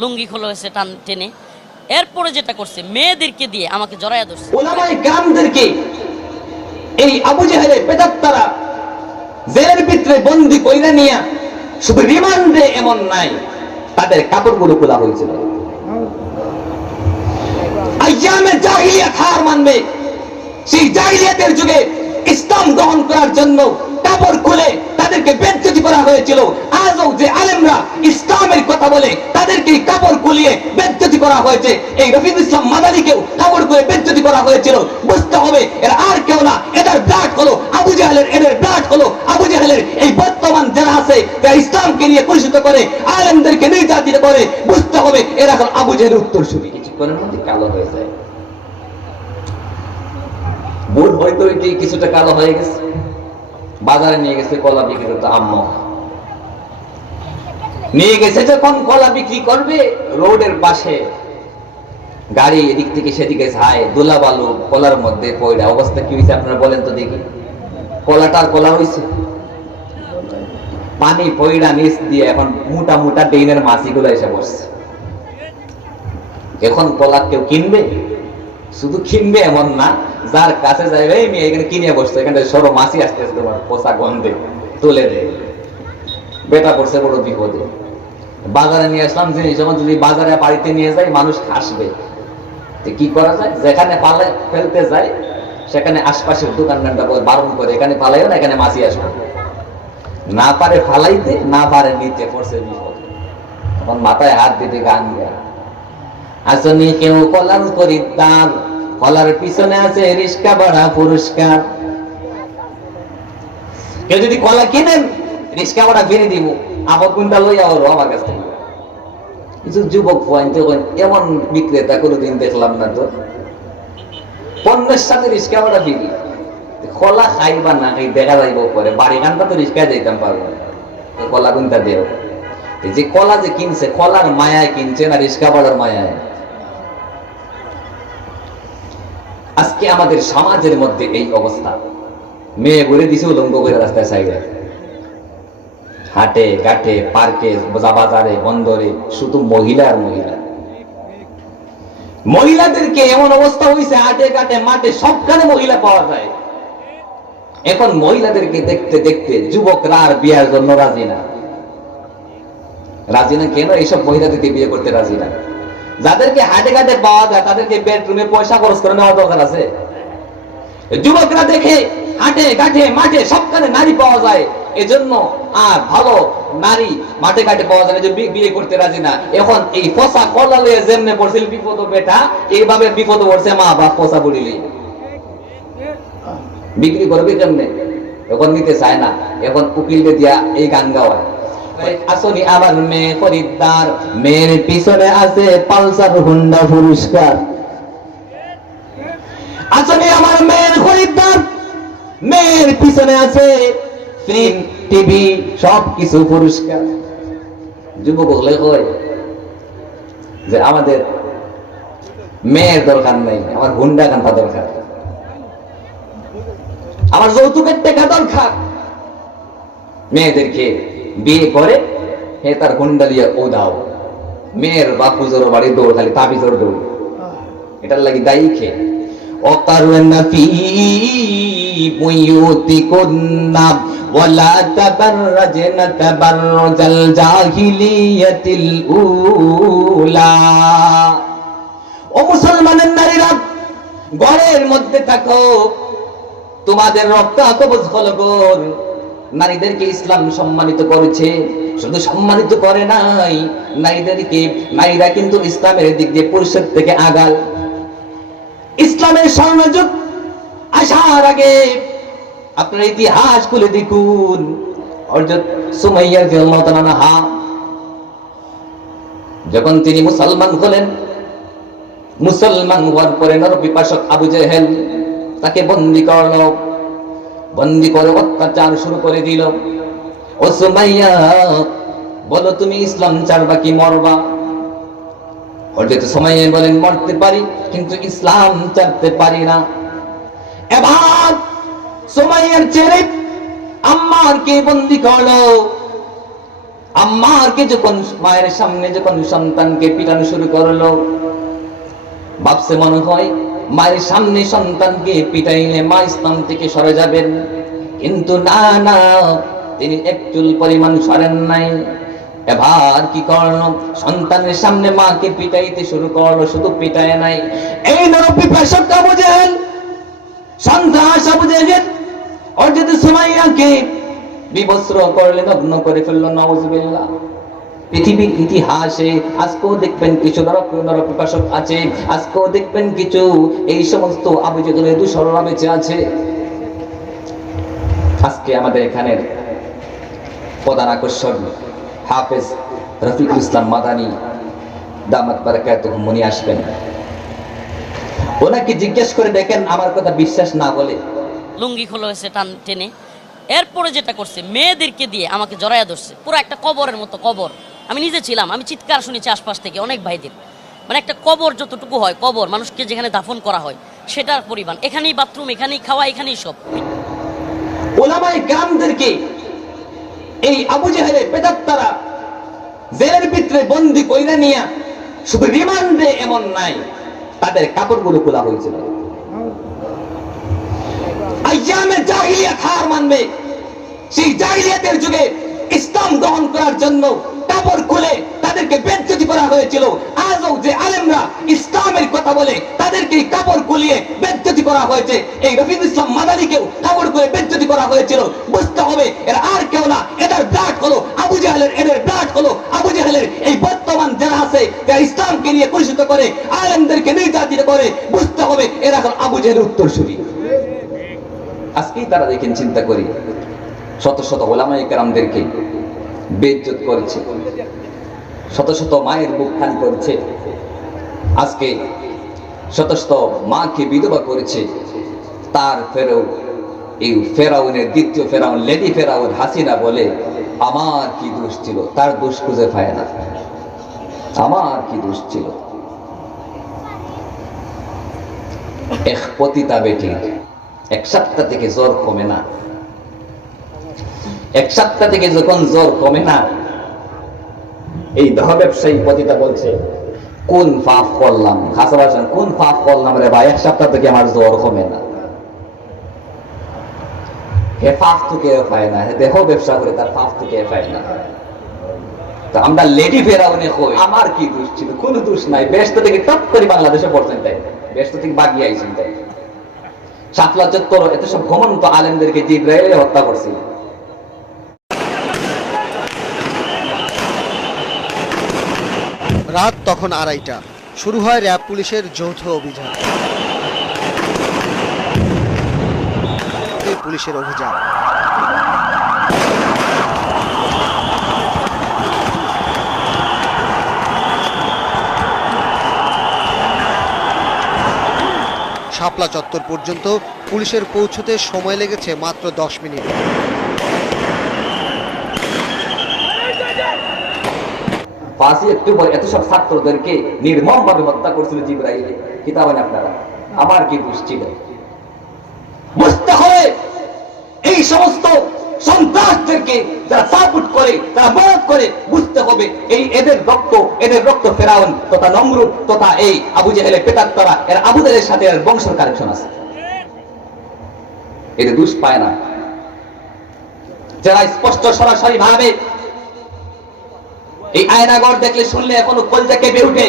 লুঙ্গি খোলা হয়েছে টান টেনে। এরপরে যেটা করছে মেয়েদেরকে দিয়ে আমাকে জড়াইয়া ধরছে। উলামায়ে কেরামদেরকে এই আবু জাহেলের বেদাত্তারা জেলের ভিতরে বন্দী কইরা নিয়া শুধু রিমান্ডে এমন নাই, তাদের কাপড়গুলো খোলা হয়েছিল। আইয়ামে জাহিলিয়াত হার মানবে, সেই জাহিলিয়াতের যুগে ইসলাম গ্রহণ করার জন্য কাপড় খুলে তাদেরকে বেজ্জতি করা হয়েছিল। আজও যে আলেমরা ইসলামের কথা বলে তাদেরকে কাপড় খুলিয়ে বেজ্জতি করা হয়েছে। এই রফিকুল ইসলাম মাদানিকেও কাপড় খুলে বেজ্জতি করা হয়েছিল। বুঝতে হবে এরা আর কেউ না, এদের ব্লাড হলো আবু জাহেলের, এদের ব্লাড হলো আবু জাহেলের। এই বর্তমান যারা আছে যারা ইসলামকে নিয়ে পরিচিত করে, আলেমদেরকে নির্যাতিত করে, বুঝতে হবে এরা হলো আবু জাহেলের উত্তরসূরি। কিছুক্ষণের মধ্যে কালো হয়ে যায়। ভুল হয়তো এটি কিছুটা কালো হয়ে গেছে। বাজারে নিয়ে গেছে কলা বিক্রি করতে, আম্মা নিয়ে গেছে যখন কলা বিক্রি করবে, রোডের পাশে গাড়ি এদিক থেকে সেদিকে যায়, দোলা বালু কলার মধ্যে পড়ে। অবস্থা কি হয়েছে আপনারা বলেন তো দেখি। কলাটার কলা হয়েছে, পানি পয়ড়া নিচ দিয়ে এখন মোটা মোটা ডেইনের মাছিগুলো এসে বসছে। এখন কলা কেউ কিনবে? শুধু কিনবে এমন না, যার কাছে যাবে এই মেয়ে এখানে কিনে বসছে, এখানে সরো মাছি আসতেছে তোমার পোষা গন্ধে, তুলে দে। বেটা পড়ছে বড় বিপদে। বাজারে নিয়ে আসলাম জিনিস, যখন যদি বাজারে বাড়িতে নিয়ে যাই মানুষ হাসবে। কি করা যায়? যেখানে পালে ফেলতে যায় সেখানে আশপাশের দোকানদারটা বারণ করে, এখানে পালাইও না, এখানে মাছি আসবে। না পারে ফালাইতে, না পারে নিতে, পড়ছে বিপদ। তখন মাথায় হাত দিতে গান গায়, আসনি কেউ কলার খরিদ্দার, কলার পিছনে আছে রিস্কা ভাড়া পুরস্কার। কেউ যদি কলা কিনেন রিস্কা ভাড়া ফিরে দিব, আমার কোনটা লইয়া ওর আমার কাছ থেকে। কিছু যুবক এমন বিক্রেতা কোনোদিন দেখলাম না তো, পণ্যের সাথে রিস্কা ভাড়া ফিরি। কলা খাই বা না খাই দেখা যাইব পরে, বাড়ি কানটা তো রিস্কায় যাইতাম পারবো, কলা কোনটা দেও। যে কলা যে কিনছে, কলার মায়ায় কিনছে না রিস্কা ভাড়ার মায়ায়? আজকে আমাদের সমাজের মধ্যে এই অবস্থা। মেয়ে বলে দিছে উলঙ্গ করে রাস্তায় সাইডে, হাটে ঘাটে পার্কে বাজারে বন্দরে শুধু মহিলা আর মহিলা। মহিলাদেরকে এমন অবস্থা হয়েছে, হাটে ঘাটে মাঠে সবখানে মহিলা পাওয়া যায়। এখন মহিলাদেরকে দেখতে দেখতে যুবকরা আর বিয়ার জন্য রাজি না। রাজি না কেন? এইসব মহিলাদেরকে বিয়ে করতে রাজি না। যাদেরকে হাটে ঘাটে পাওয়া যায় তাদেরকে বেডরুমে পয়সা খরচ করে নেওয়া দরকার আছে। যুবকরা দেখে হাটে ঘাটে মাঠে সবখানে নারী পাওয়া যায়, এজন্য আর ভালো নারী মাঠে ঘাটে পাওয়া যায়, বিয়ে করতে রাজি না। এখন এই ফসা কলা লয়ে যেমনে পড়ছিল বিপদ বেটা, এইভাবে বিপদ পড়ছে মা বাপ ফসা পড়িলি। বিক্রি করবে কেমনে? এখন নিতে চায় না। এখন উকিলকে দিয়া এই গান গাওয়ায়, আসনি আমার মেয়ে খরিদ্দার, মেয়ের পিছনে আছে পালসার হুন্ডা পুরস্কার। আসনি আমার মেয়ের খরিদ্দার, মেয়ের পিছনে আছে ফিল্ম টিভি সবকিছু পুরস্কার। যুবক হলে কয় যে আমাদের মেয়ের দরকার নেই, আমার হুন্ডা কান্তা দরকার, আমার যৌতুকের টাকা দরকার। মেয়েদেরকে বিয়ে করে হে তার কুন্ডালিয়া ও দাও। মেয়ের বাপুজোর বাড়ি দৌড়, খালি তাবিজোর দৌড়। এটার লাগি দায়ী খে অকারনা ফি বুয়ুতিকুন্না ওয়ালা তাবাররাজনা তাবাররুজাল জাহিলিয়াতিল উলা। ও মুসলমানের নারীরা, ঘরের মধ্যে থাকো, তোমাদের রক্ত কবজ হলো গোর। নারীদেরকে ইসলাম সম্মানিত করেছে, শুধু সম্মানিত করে নাই, নারীদেরকে, নারীরা কিন্তু ইসলামের দিক দিয়ে পুরুষের থেকে আগাল। ইসলামের স্বর্ণযুগ আসার আগে আপনার ইতিহাস খুলে দেখুন। হযরত সুমাইয়া রাদিয়াল্লাহু তাআলা আনহা যখন তিনি মুসলমান হলেন, মুসলমান হওয়ার পরে নরপিপাসক আবু জেহেল তাকে বন্দী করলো। বন্দী করে অত্যাচার শুরু করে দিল। ও সুমাইয়া, বলো তুমি ইসলাম ছাড়বা কি মরবা? হযরত সুমাইয়া বলেন, মরতে পারি কিন্তু ইসলাম ছাড়তে পারি না। এবার সুমাইয়ার ছেলে আম্মারকে বন্দী করলো। আম্মারকে যখন মায়ের সামনে যখন সন্তানকে পিটানো শুরু করলো, ভাবছে মনে হয় মায়ের সামনে সন্তানকে পিটাইলে মা ইসলাম থেকে সরে যাবেন, কিন্তু না না, তিনি একটু পরিমাণ সরেন নাই। এবার কি করলো, সন্তানের সামনে মাকে পিটাইতে শুরু করলো। শুধু পিটায় নাই, এই নরপিপাসক আবু জেহেল, সন্ত্রাস আবু জেহেল হযরত সুমাইয়াকে বিবস্ত্র করলে, নগ্ন করে ফেললো। নাউজুবিল্লাহ। পৃথিবীর ইতিহাসে আজকেও দেখবেন কিছু নরপিপাসক আছে, আজকেও দেখবেন কিছু এই সমস্ত আবু জেহেলের দূষররা বেঁচে আছে। আজকে আমাদের এখানের প্রধান আকর্ষণ হাফেজ রফিকুল ইসলাম মাদানী দামাত বারাকাতুহু উনি আসবেন। ওনাকে জিজ্ঞেস করে দেখেন, আমার কথা বিশ্বাস না বলে লুঙ্গি খোলা হয়েছে টান টেনে। এরপরে যেটা করছে, মেয়েদেরকে দিয়ে আমাকে জড়াইয়া ধরছে, পুরো একটা কবরের মতো কবর। আমি নিজে ছিলাম, আমি চিৎকার শুনেছি আশপাশ থেকে অনেক ভাইদের। মানে একটা কবর যতটুকু হয়, কবর মানুষকে যেখানে দাফন করা হয় সেটার পরিমাণ। এখানেই বাথরুম, এখানেই খাওয়া, এখানেই সব। উলামায়ে কেরামদেরকে এই আবু জেহেলের প্রেতাত্মারা জেলের ভিতরে বন্দী কইরা নিয়া শুধু রিমান্ডে এমন নাই, তাদের কাপড়গুলো খোলা হয়েছিল। আইয়ামে জাহিলিয়াত হার মানবে, সেই জাহিলিয়াতের যুগে ইসলাম গ্রহণ করার জন্য কাপড় খুলে তাদেরকে বেজ্জতি করা হয়েছিল। আজও যে আলেমরা ইসলামের কথা বলে তাদেরকে কাপড় খুলিয়ে বেজ্জতি করা হয়েছে। এই রফিকুল ইসলাম মাদানীকেও কাপড় খুলে বেজ্জতি করা হয়েছিল। বুঝতে হবে এরা আর কেউ না, এদের ব্লাড হলো আবু জেহেলের, এদের ব্লাড হলো আবু জেহেলের। এই বর্তমান যারা আছে, যারা ইসলামকে নিয়ে কলুষিত করে, আলেমদেরকে নির্যাতিত করে, বুঝতে হবে এরা এখন আবু জেহেলের উত্তরসূরি। আজকেই তারা দেখেন, চিন্তা করি, শত শত উলামায়ে কেরামদেরকে বেইজ্জত করেছে, শত শত মায়ের বুক খালি করেছে, আজকে শত শত মাকে বিধবা করেছে। তার ফেরাও এই ফেরাউনের দ্বিতীয় ফেরাউন, লেডি ফেরাউন হাসিনা বলে আমার কি দোষ ছিল, তার দোষ খুঁজে পায় না। আমার কি দোষ ছিল। এক পতিতা বেটি, এক সপ্তাহ থেকে জ্বর কমে না, এক সপ্তাহ থেকে যখন জ্বর কমে না, এই দেহ ব্যবসায়ী পতিতা বলছে কোন পাপ করলাম, খাসা ভাষণ, কোন পাপ করলাম রে ভাই, এক সপ্তাহ থেকে আমার জ্বর কমে না। হে পাপ তো কেউ পায় না, দেহ ব্যবসা করে তার পাপ তো কেউ পায় না। তো আমরা লেডি ফেরাউনে কই আমার কি দোষ ছিল, কোনো দোষ নাই। ব্যস্ত থেকে টপ করে বাংলাদেশে পড়ছেন, তাই ব্যস্ত থেকে বাগিয়ে আইছেন, তাই শাপলা চত্বর এত সব ঘমন্ত আলেমদেরকে জিব্রাইল হত্যা করছিল। রাত তখন 2:30, শুরু হয় র্যাব পুলিশের যৌথ অভিযান। পুলিশের অভিযান শাপলা চত্বর পর্যন্ত পুলিশের পৌঁছতে সময় লেগেছে মাত্র 10 মিনিট। 5 অক্টোবর এত সব ছাত্রদেরকে নির্মম ভাবে হত্যা করছিল জিবরাইল। কি তা বলেন আপনারা, আমার কি দোষ ছিল? বুঝতে হবে এই সমস্ত সন্ত্রাসদেরকে যারা সাপোর্ট করে, যারা মদত করে, বুঝতে হবে এই এদের রক্ত ফেরাউন তথা নমরুদ তথা এই আবু জেহেলের প্রেতাত্মারা, এর আবু জেহেলের সাথে এর বংশের কানেকশন আছে। এদের দোষ পায় না। যারা স্পষ্ট সরাসরি ভাবে এই আয়নাগর দেখলে শুনলে এখনো কলজা কেঁপে উঠে,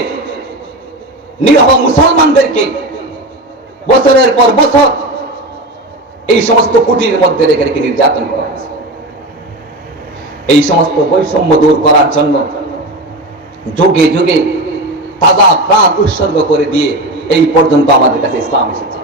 নিরহ মুসলমানদেরকে বছরের পর বছর এই সমস্ত কুটির মধ্যে রেখে রেখে নির্যাতন করা হয়েছে। এই সমস্ত বৈষম্য দূর করার জন্য যুগে যুগে তাজা প্রাণ উৎসর্গ করে দিয়ে এই পর্যন্ত আমাদের কাছে ইসলাম এসেছে।